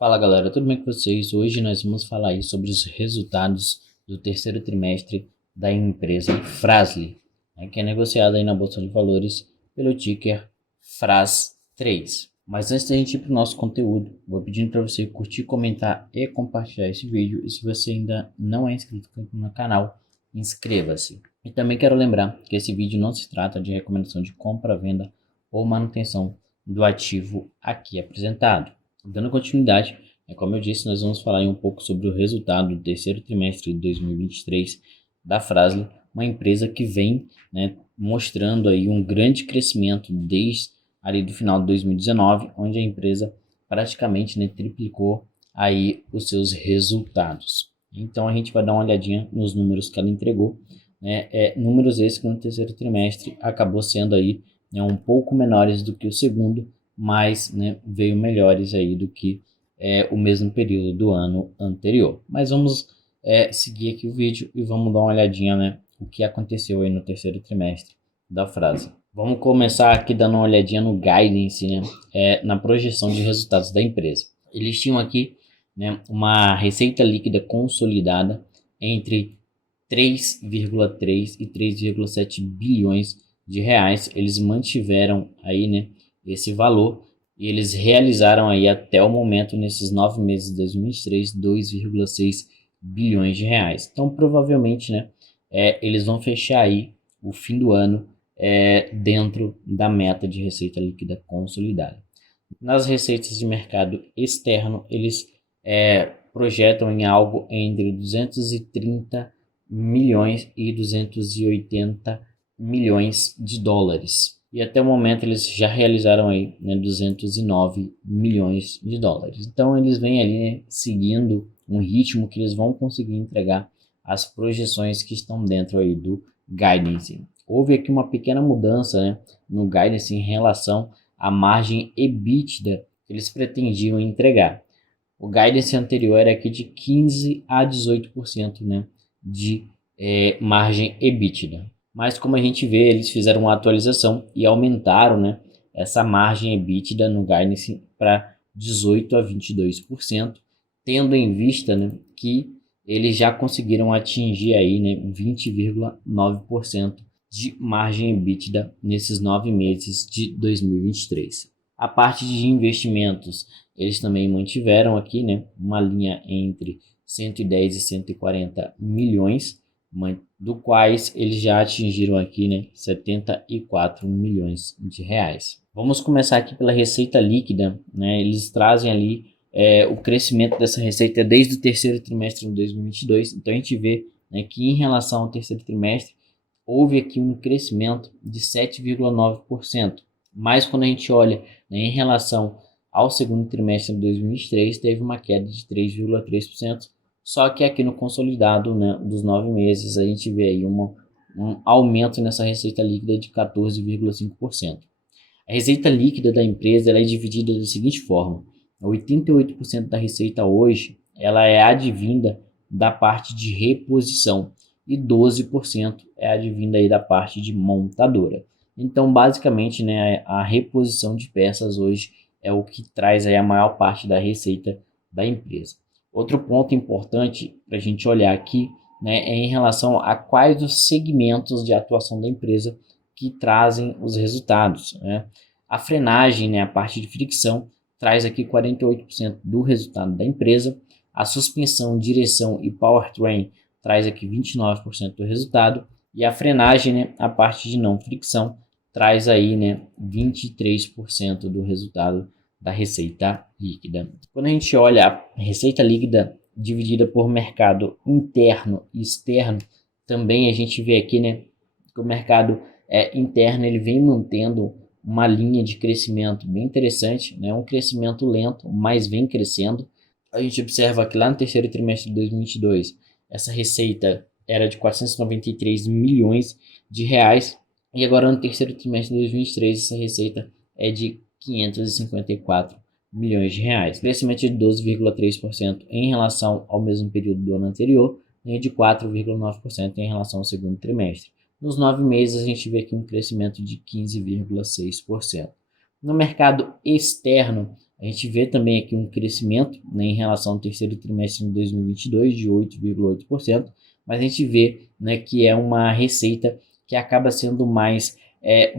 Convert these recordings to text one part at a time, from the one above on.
Fala galera, tudo bem com vocês? Hoje nós vamos falar aí sobre os resultados do terceiro trimestre da empresa Fras-le, né, que é negociada aí na Bolsa de Valores pelo ticker FRAS3. Mas antes da gente ir para o nosso conteúdo, vou pedindo para você curtir, comentar e compartilhar esse vídeo. E se você ainda não é inscrito no canal, inscreva-se. E também quero lembrar que esse vídeo não se trata de recomendação de compra, venda ou manutenção do ativo aqui apresentado. Dando continuidade, como eu disse, nós vamos falar um pouco sobre o resultado do terceiro trimestre de 2023 da Fras-le, uma empresa que vem, mostrando aí um grande crescimento desde ali do final de 2019, onde a empresa praticamente triplicou aí os seus resultados. Então a gente vai dar uma olhadinha nos números que ela entregou, números esses que no terceiro trimestre acabou sendo aí um pouco menores do que o segundo, mas veio melhores aí do que o mesmo período do ano anterior. Mas vamos seguir aqui o vídeo e vamos dar uma olhadinha o que aconteceu aí no terceiro trimestre da Fras-le. Vamos começar aqui dando uma olhadinha no guidance, na projeção de resultados da empresa. Eles tinham aqui uma receita líquida consolidada entre 3,3 e 3,7 bilhões de reais. Eles mantiveram aí esse valor e eles realizaram aí até o momento, nesses 9 meses de 2023, 2,6 bilhões de reais. Então provavelmente eles vão fechar aí o fim do ano dentro da meta de receita líquida consolidada. Nas receitas de mercado externo, eles projetam em algo entre 230 milhões e 280 milhões de dólares. E até o momento eles já realizaram aí 209 milhões de dólares. Então eles vêm ali seguindo um ritmo que eles vão conseguir entregar as projeções que estão dentro aí do guidance. Houve aqui uma pequena mudança no guidance em relação à margem EBITDA que eles pretendiam entregar. O guidance anterior era aqui de 15 a 18% de margem EBITDA. Mas como a gente vê, eles fizeram uma atualização e aumentaram essa margem EBITDA no guidance para 18 a 22%, tendo em vista que eles já conseguiram atingir aí 20,9% de margem EBITDA nesses 9 meses de 2023. A parte de investimentos, eles também mantiveram aqui uma linha entre 110 e 140 milhões, do quais eles já atingiram aqui 74 milhões de reais. Vamos começar aqui pela receita líquida, eles trazem ali o crescimento dessa receita desde o terceiro trimestre de 2022, então a gente vê que em relação ao terceiro trimestre houve aqui um crescimento de 7,9%, mas quando a gente olha em relação ao segundo trimestre de 2023 teve uma queda de 3,3%, só que aqui no consolidado dos 9 meses a gente vê aí um aumento nessa receita líquida de 14,5%. A receita líquida da empresa ela é dividida da seguinte forma: 88% da receita hoje ela é advinda da parte de reposição e 12% é advinda aí da parte de montadora. Então basicamente a reposição de peças hoje é o que traz aí a maior parte da receita da empresa. Outro ponto importante para a gente olhar aqui é em relação a quais os segmentos de atuação da empresa que trazem os resultados. A frenagem, a parte de fricção, traz aqui 48% do resultado da empresa. A suspensão, direção e powertrain traz aqui 29% do resultado. E a frenagem, a parte de não fricção, traz aí 23% do resultado da receita líquida. Quando a gente olha a receita líquida dividida por mercado interno e externo, também a gente vê aqui que o mercado interno ele vem mantendo uma linha de crescimento bem interessante, um crescimento lento, mas vem crescendo. A gente observa que lá no terceiro trimestre de 2022, essa receita era de 493 milhões de reais, e agora no terceiro trimestre de 2023 essa receita é de 554 milhões de reais, crescimento de 12,3% em relação ao mesmo período do ano anterior e de 4,9% em relação ao segundo trimestre. Nos 9 meses a gente vê aqui um crescimento de 15,6%. No mercado externo A gente vê também aqui um crescimento, né, em relação ao terceiro trimestre de 2022 de 8,8%, mas a gente vê, né, que é uma receita que acaba sendo mais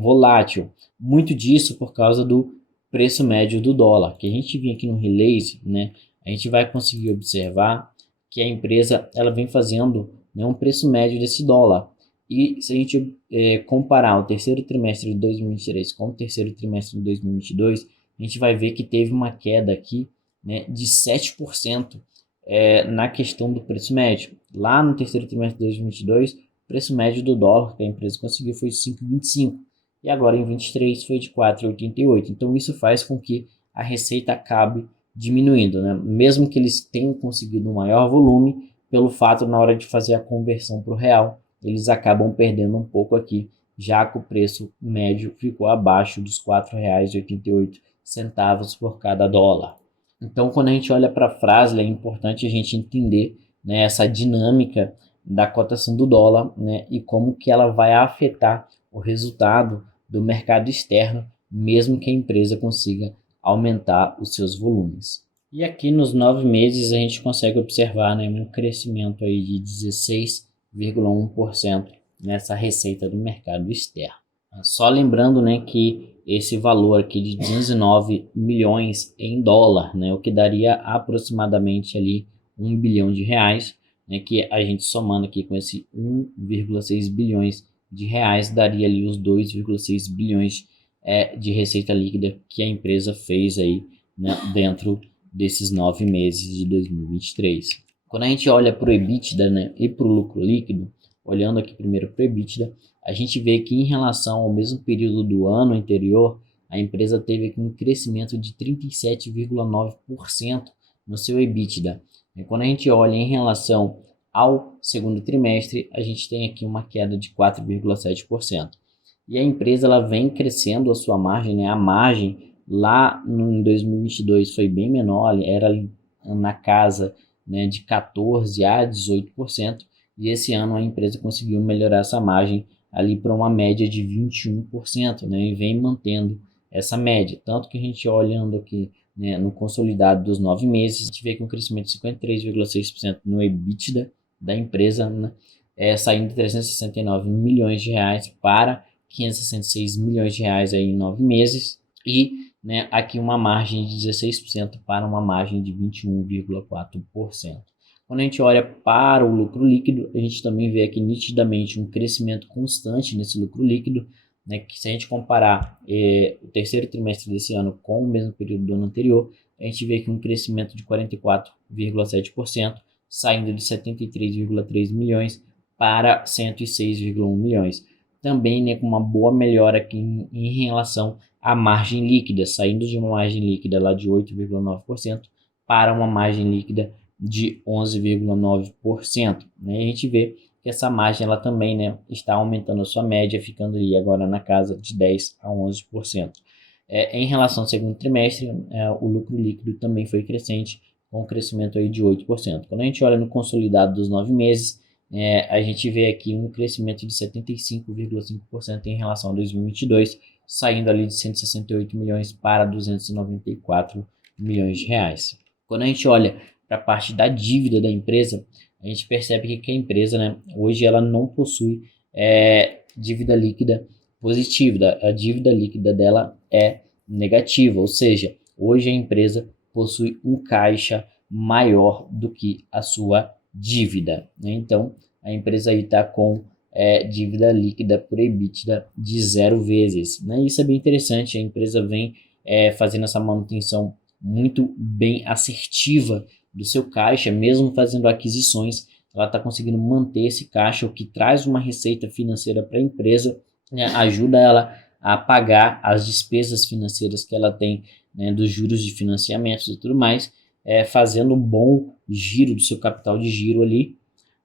volátil. Muito disso por causa do preço médio do dólar, que a gente vinha aqui no release, né, a gente vai conseguir observar que a empresa ela vem fazendo, né, um preço médio desse dólar. E se a gente comparar o terceiro trimestre de 2023 com o terceiro trimestre de 2022, a gente vai ver que teve uma queda aqui, né, de 7% na questão do preço médio. Lá no terceiro trimestre de 2022, o preço médio do dólar que a empresa conseguiu foi 5,25 e agora em 23 foi de 4,88. Então isso faz com que a receita acabe diminuindo, né? Mesmo que eles tenham conseguido um maior volume, pelo fato na hora de fazer a conversão para o real, eles acabam perdendo um pouco aqui, já que o preço médio ficou abaixo dos R$ 4,88 por cada dólar. Então, quando a gente olha para a Fras-le, é importante a gente entender, né, essa dinâmica da cotação do dólar, né, e como que ela vai afetar o resultado do mercado externo, mesmo que a empresa consiga aumentar os seus volumes. E aqui nos 9 meses a gente consegue observar, né, um crescimento aí de 16,1% nessa receita do mercado externo. Só lembrando, né, que esse valor aqui de 209 milhões em dólar, né, o que daria aproximadamente ali 1 bilhão de reais, né, que a gente somando aqui com esse 1,6 bilhões de reais daria ali os 2,6 bilhões de receita líquida que a empresa fez aí, né, dentro desses 9 meses de 2023. Quando a gente olha para o EBITDA, né, e para o lucro líquido, olhando aqui primeiro para o EBITDA, a gente vê que em relação ao mesmo período do ano anterior, a empresa teve aqui um crescimento de 37,9% no seu EBITDA. E quando a gente olha em relação ao segundo trimestre, a gente tem aqui uma queda de 4,7%. E a empresa ela vem crescendo a sua margem, né? A margem lá em 2022 foi bem menor, era na casa, né, de 14% a 18%, e esse ano a empresa conseguiu melhorar essa margem ali para uma média de 21%, né, e vem mantendo essa média. Tanto que a gente olhando aqui, né, no consolidado dos 9 meses, a gente vê que um crescimento de 53,6% no EBITDA da empresa, né, saindo de 369 milhões de reais para 566 milhões de reais aí em 9 meses, e, né, aqui uma margem de 16% para uma margem de 21,4%. Quando a gente olha para o lucro líquido, a gente também vê aqui nitidamente um crescimento constante nesse lucro líquido, né, que se a gente comparar o terceiro trimestre desse ano com o mesmo período do ano anterior, a gente vê aqui um crescimento de 44,7%, saindo de 73,3 milhões para 106,1 milhões. Também, né, com uma boa melhora aqui em relação à margem líquida, saindo de uma margem líquida lá de 8,9% para uma margem líquida de 11,9%. Né? A gente vê que essa margem ela também, né, está aumentando a sua média, ficando ali agora na casa de 10% a 11%. Em relação ao segundo trimestre, o lucro líquido também foi crescente, com um crescimento aí de 8%. Quando a gente olha no consolidado dos 9 meses, a gente vê aqui um crescimento de 75,5% em relação a 2022, saindo ali de 168 milhões para 294 milhões de reais. Quando a gente olha para a parte da dívida da empresa, a gente percebe que a empresa, né, hoje ela não possui dívida líquida positiva, a dívida líquida dela é negativa, ou seja, hoje a empresa possui um caixa maior do que a sua dívida, né? Então a empresa aí está com dívida líquida por EBITDA de 0 vezes, né? Isso é bem interessante, a empresa vem fazendo essa manutenção muito bem assertiva do seu caixa, mesmo fazendo aquisições, ela está conseguindo manter esse caixa, o que traz uma receita financeira para a empresa, né? Ajuda ela a pagar as despesas financeiras que ela tem, né, dos juros de financiamentos e tudo mais, fazendo um bom giro do seu capital de giro ali,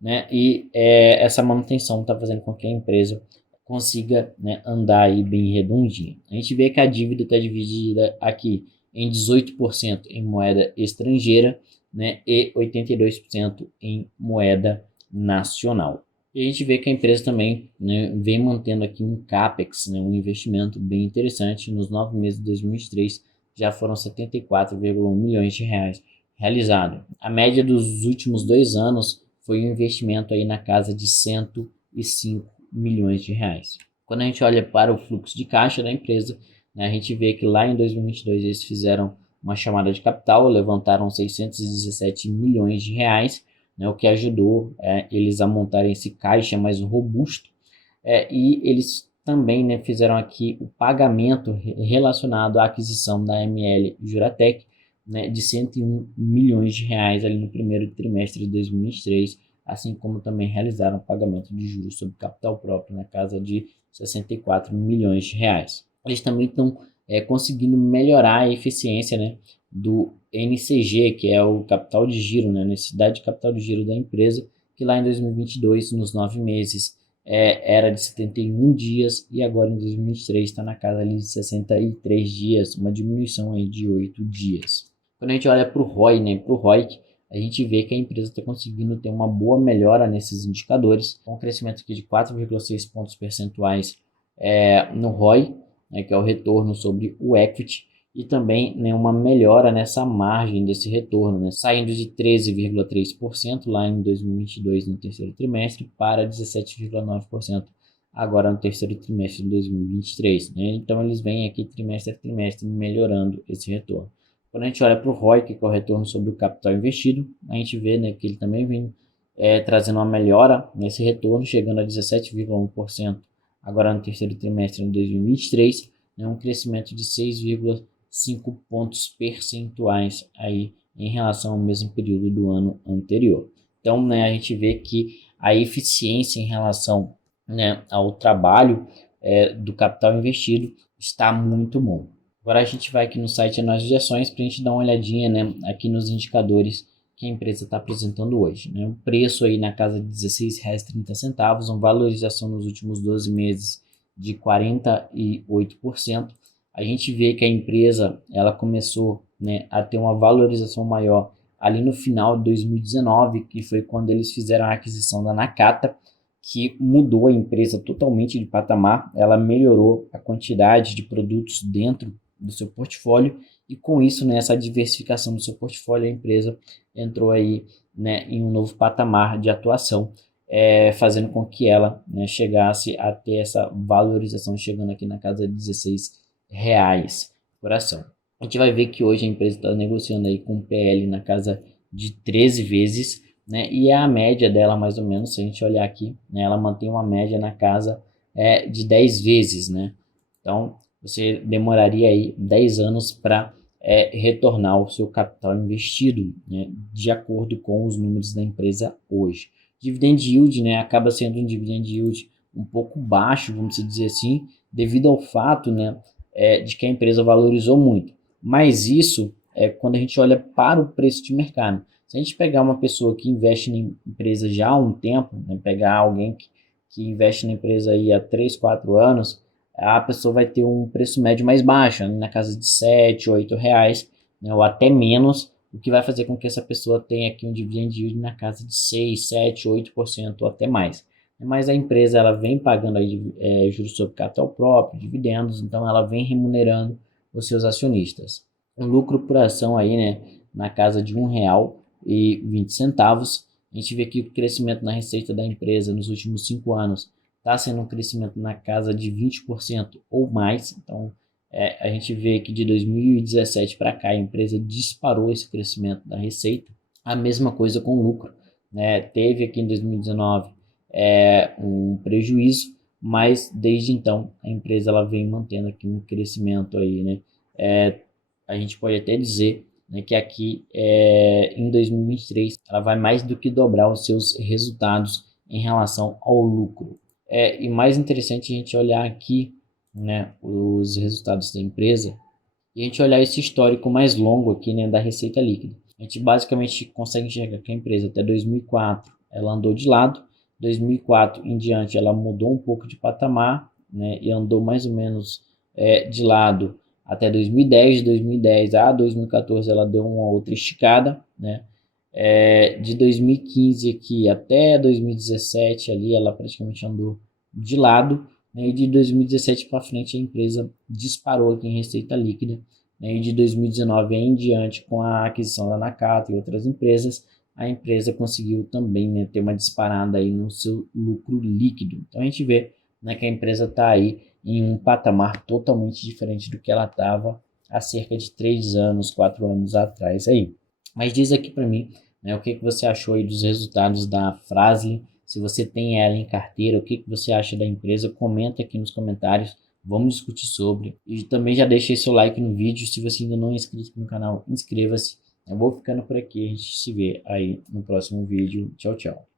né? E essa manutenção está fazendo com que a empresa consiga, né, andar aí bem redondinha. A gente vê que a dívida está dividida aqui em 18% em moeda estrangeira, né, e 82% em moeda nacional. E a gente vê que a empresa também, né, vem mantendo aqui um CAPEX, né, um investimento bem interessante. Nos 9 meses de 2023 já foram 74,1 milhões de reais realizado. A média dos últimos 2 anos foi um investimento aí na casa de 105 milhões de reais. Quando a gente olha para o fluxo de caixa da empresa, né, a gente vê que lá em 2022 eles fizeram uma chamada de capital, levantaram 617 milhões de reais, né, o que ajudou eles a montarem esse caixa mais robusto, e eles também, né, fizeram aqui o pagamento relacionado à aquisição da ML Juratec, né, de 101 milhões de reais ali no primeiro trimestre de 2023, assim como também realizaram pagamento de juros sobre capital próprio na casa de 64 milhões de reais. Eles também estão conseguindo melhorar a eficiência, né, do NCG, que é o capital de giro, né, a necessidade de capital de giro da empresa, que lá em 2022, nos 9 meses, era de 71 dias e agora em 2023 está na casa ali de 63 dias, uma diminuição aí de 8 dias. Quando a gente olha para o ROI, né, para o ROIC, a gente vê que a empresa está conseguindo ter uma boa melhora nesses indicadores, com um crescimento aqui de 4,6 pontos percentuais no ROI, né, que é o retorno sobre o equity, e também, né, uma melhora nessa margem desse retorno, né, saindo de 13,3% lá em 2022 no terceiro trimestre para 17,9% agora no terceiro trimestre de 2023. Né? Então eles vêm aqui trimestre a trimestre melhorando esse retorno. Quando a gente olha para o ROIC, que é o retorno sobre o capital investido, a gente vê, né, que ele também vem trazendo uma melhora nesse retorno, chegando a 17,1% agora no terceiro trimestre de 2023, né, um crescimento de 6,5 pontos percentuais aí em relação ao mesmo período do ano anterior. Então, né, a gente vê que a eficiência em relação, né, ao trabalho do capital investido está muito bom. Agora a gente vai aqui no site Análise de Ações para a gente dar uma olhadinha, né, aqui nos indicadores que a empresa está apresentando hoje. Né? O preço aí na casa de R$ 16,30, uma valorização nos últimos 12 meses de 48%. A gente vê que a empresa ela começou, né, a ter uma valorização maior ali no final de 2019, que foi quando eles fizeram a aquisição da Nakata, que mudou a empresa totalmente de patamar. Ela melhorou a quantidade de produtos dentro do seu portfólio e com isso, né, essa diversificação do seu portfólio, a empresa entrou aí, né, em um novo patamar de atuação, fazendo com que ela, né, chegasse a ter essa valorização, chegando aqui na casa de R$16 por ação. A gente vai ver que hoje a empresa está negociando aí com PL na casa de 13 vezes, né, e a média dela mais ou menos, se a gente olhar aqui, né, ela mantém uma média na casa de 10 vezes, né, então você demoraria aí 10 anos para retornar o seu capital investido, né, de acordo com os números da empresa hoje. Dividend yield, né, acaba sendo um dividend yield um pouco baixo, vamos dizer assim, devido ao fato, né, de que a empresa valorizou muito. Mas isso é quando a gente olha para o preço de mercado. Se a gente pegar uma pessoa que investe em empresa já há um tempo, né, pegar alguém que investe na empresa aí há 3, 4 anos, a pessoa vai ter um preço médio mais baixo, na casa de 7, 8 reais, né, ou até menos, o que vai fazer com que essa pessoa tenha aqui um dividend yield na casa de 6, 7, 8% ou até mais. Mas a empresa ela vem pagando aí, juros sobre capital próprio, dividendos, então ela vem remunerando os seus acionistas. Um lucro por ação aí, né, na casa de R$1,20. A gente vê que o crescimento na receita da empresa nos últimos 5 anos está sendo um crescimento na casa de 20% ou mais. Então, a gente vê que de 2017 para cá a empresa disparou esse crescimento da receita. A mesma coisa com o lucro, né? Teve aqui em 2019 um prejuízo, mas desde então a empresa ela vem mantendo aqui um crescimento aí, né? A gente pode até dizer, né, que aqui em 2023 ela vai mais do que dobrar os seus resultados em relação ao lucro. E mais interessante a gente olhar aqui, né, os resultados da empresa e a gente olhar esse histórico mais longo aqui, né, da receita líquida. A gente basicamente consegue enxergar que a empresa até 2004 ela andou de lado, 2004 em diante ela mudou um pouco de patamar, né, e andou mais ou menos de lado até 2010, de 2010 a 2014 ela deu uma outra esticada, né? De 2015 aqui até 2017 ali ela praticamente andou de lado, né? E de 2017 para frente a empresa disparou aqui em receita líquida, né, e de 2019 em diante, com a aquisição da Nakata e outras empresas, a empresa conseguiu também, né, ter uma disparada aí no seu lucro líquido. Então a gente vê, né, que a empresa está aí em um patamar totalmente diferente do que ela estava há cerca de 3 anos, 4 anos atrás aí. Mas diz aqui para mim, né, o que você achou aí dos resultados da Fras-le, se você tem ela em carteira, o que você acha da empresa, comenta aqui nos comentários, vamos discutir sobre. E também já deixei seu like no vídeo, se você ainda não é inscrito no canal, inscreva-se. Eu vou ficando por aqui, a gente se vê aí no próximo vídeo. Tchau, tchau.